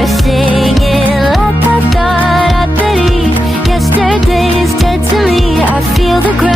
are singing la da da da da dee. Yesterday's dead to me. I feel the ground